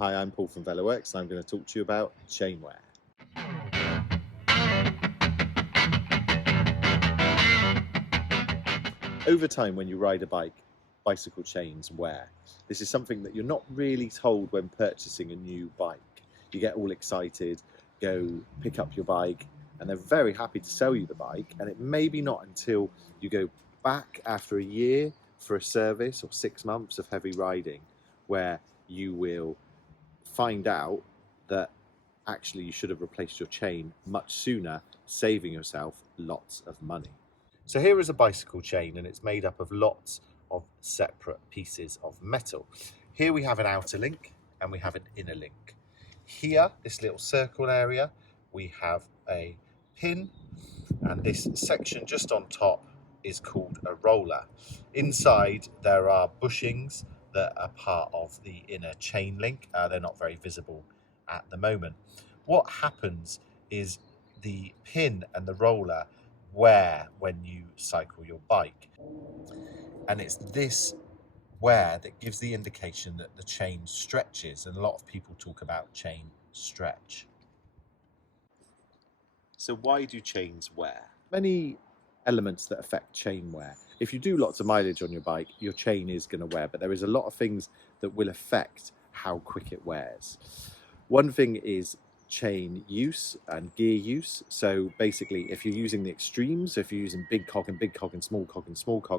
Hi, I'm Paul from Velo and I'm going to talk to you about chain wear. Over time, when you ride a bike, bicycle chains wear. This is something that you're not really told when purchasing a new bike. You get all excited, go pick up your bike, and they're very happy to sell you the bike. And it may be not until you go back after a year for a service or 6 months of heavy riding where you will find out that actually you should have replaced your chain much sooner, saving yourself lots of money. So here is a bicycle chain, and it's made up of lots of separate pieces of metal. Here we have an outer link and we have an inner link. Here, this little circle area, we have a pin, and this section just on top is called a roller. Inside there are bushings that are part of the inner chain link. They're not very visible at the moment. What happens is the pin and the roller wear when you cycle your bike, and it's this wear that gives the indication that the chain stretches, and a lot of people talk about chain stretch. So why do chains wear? Many elements that affect chain wear. If you do lots of mileage on your bike, your chain is going to wear, but there is a lot of things that will affect how quick it wears. One thing is chain use and gear use. So basically, if you're using the extremes, if you're using big cog and small cog,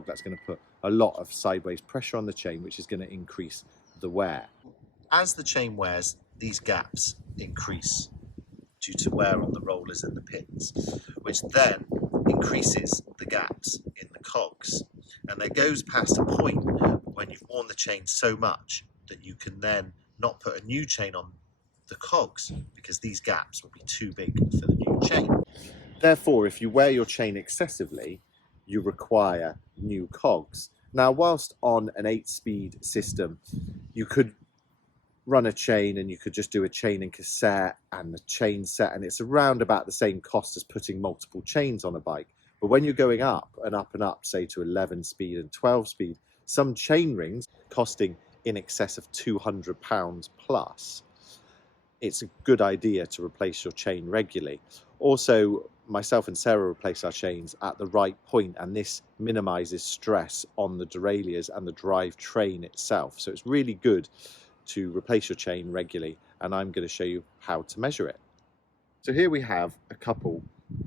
that's going to put a lot of sideways pressure on the chain, which is going to increase the wear. As the chain wears, these gaps increase due to wear on the rollers and the pins, which then increases the gaps in the cogs. And there goes past a point when you've worn the chain so much that you can then not put a new chain on the cogs because these gaps will be too big for the new chain. Therefore, if you wear your chain excessively, you require new cogs. Now, whilst on an 8-speed system, you could run a chain and you could just do a chain and cassette and the chain set, and it's around about the same cost as putting multiple chains on a bike. But when you're going up and up and up, say to 11 speed and 12 speed, some chain rings costing in excess of £200 plus, it's a good idea to replace your chain regularly. Also, myself and Sarah replace our chains at the right point, and this minimizes stress on the derailleurs and the drive train itself. So it's really good to replace your chain regularly, and I'm going to show you how to measure it. So here we have a couple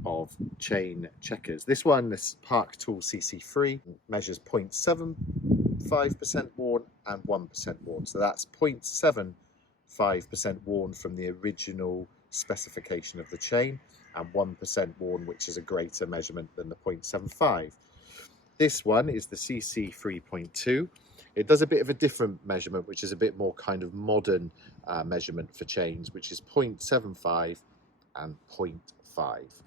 of chain checkers. This one, this Park Tool CC3, measures 0.75% worn and 1% worn. So that's 0.75% worn from the original specification of the chain, and 1% worn, which is a greater measurement than the 0.75. This one is the CC 3.2. It does a bit of a different measurement, which is a bit more kind of modern measurement for chains, which is 0.75 and 0.5.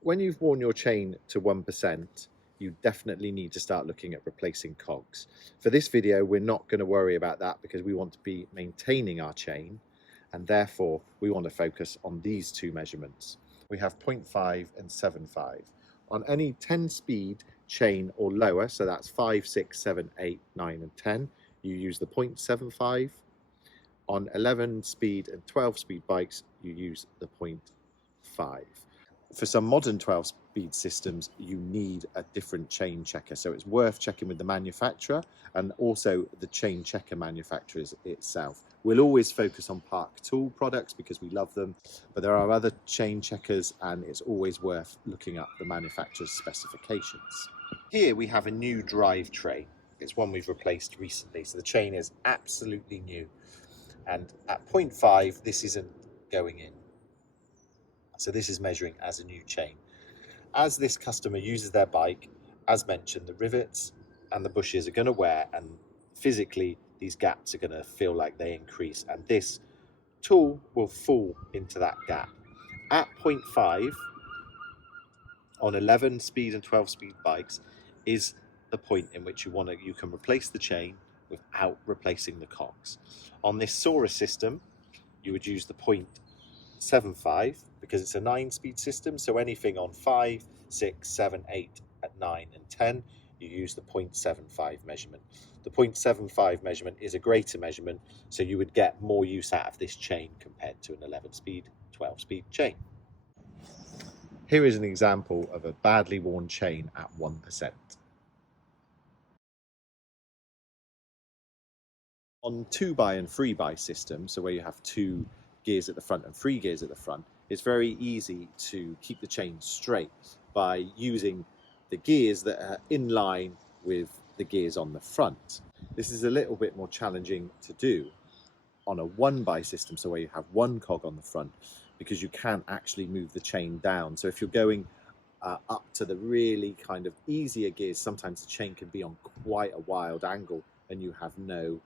When you've worn your chain to 1%, you definitely need to start looking at replacing cogs. For this video, we're not going to worry about that because we want to be maintaining our chain, and therefore we want to focus on these two measurements. We have 0.5 and 7.5. On any 10-speed chain or lower, so that's 5, 6, 7, 8, 9 and 10, you use the 0.75. On 11 speed and 12 speed bikes, you use the 0.5. For some modern 12-speed systems, you need a different chain checker, so it's worth checking with the manufacturer and also the chain checker manufacturers itself. We'll always focus on Park Tool products because we love them, but there are other chain checkers, and it's always worth looking up the manufacturer's specifications. Here we have a new drive train. It's one we've replaced recently, so the chain is absolutely new. And at 0.5, this isn't going in. So this is measuring as a new chain. As this customer uses their bike, as mentioned, the rivets and the bushes are going to wear, and physically these gaps are going to feel like they increase, and this tool will fall into that gap. At 0.5 on 11 speed and 12 speed bikes is the point in which you can replace the chain without replacing the cogs. On this Sora system, you would use the 0.75 because it's a 9-speed system, so anything on 5, 6, 7, 8, 9 and 10, you use the 0.75 measurement. The 0.75 measurement is a greater measurement, so you would get more use out of this chain compared to an 11-speed, 12-speed chain. Here is an example of a badly worn chain at 1%. On 2-by and 3-by systems, so where you have 2 gears at the front and 3 gears at the front, it's very easy to keep the chain straight by using the gears that are in line with the gears on the front. This is a little bit more challenging to do on a 1-by system, so where you have 1 cog on the front, because you can't actually move the chain down. So if you're going up to the really kind of easier gears, sometimes the chain can be on quite a wild angle and you have no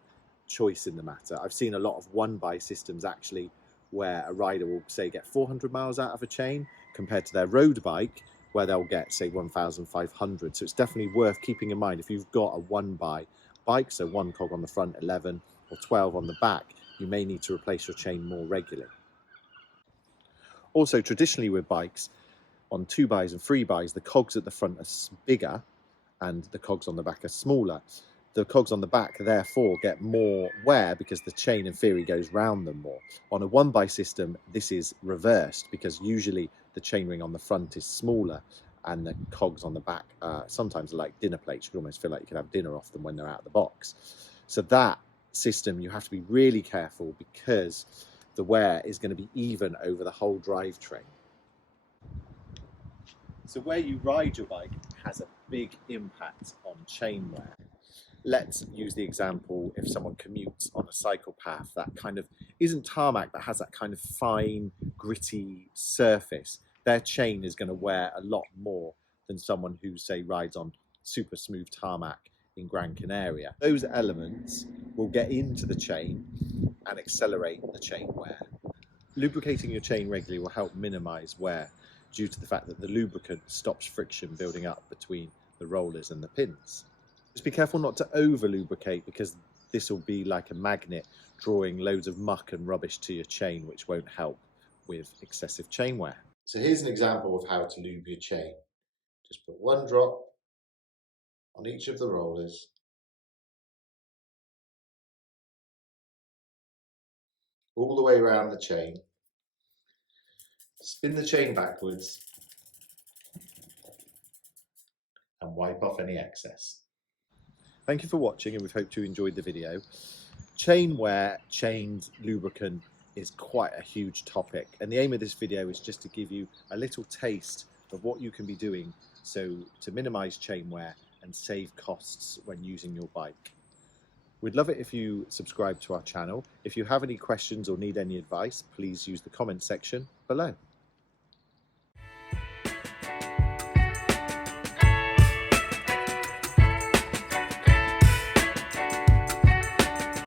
choice in the matter. I've seen a lot of 1-by systems actually where a rider will say get 400 miles out of a chain compared to their road bike where they'll get say 1,500. So it's definitely worth keeping in mind if you've got a 1-by bike, so 1 cog on the front, 11 or 12 on the back, you may need to replace your chain more regularly. Also, traditionally with bikes, on 2-bys and 3-bys, the cogs at the front are bigger and the cogs on the back are smaller. The cogs on the back therefore get more wear because the chain in theory goes round them more. On a 1-by system, this is reversed because usually the chainring on the front is smaller and the cogs on the back sometimes are like dinner plates. You can almost feel like you can have dinner off them when they're out of the box. So that system, you have to be really careful because the wear is going to be even over the whole drivetrain. So where you ride your bike has a big impact on chain wear. Let's use the example if someone commutes on a cycle path that kind of isn't tarmac but has that kind of fine, gritty surface. Their chain is going to wear a lot more than someone who, say, rides on super smooth tarmac in Gran Canaria. Those elements will get into the chain and accelerate the chain wear. Lubricating your chain regularly will help minimize wear due to the fact that the lubricant stops friction building up between the rollers and the pins. Just be careful not to over lubricate because this will be like a magnet drawing loads of muck and rubbish to your chain, which won't help with excessive chain wear. So here's an example of how to lube your chain. Just put 1 drop on each of the rollers. All the way around the chain. Spin the chain backwards and wipe off any excess. Thank you for watching, and we hope you enjoyed the video. Chain wear, chained lubricant is quite a huge topic, and the aim of this video is just to give you a little taste of what you can be doing to minimize chain wear and save costs when using your bike. We'd love it if you subscribe to our channel. If you have any questions or need any advice, please use the comment section below.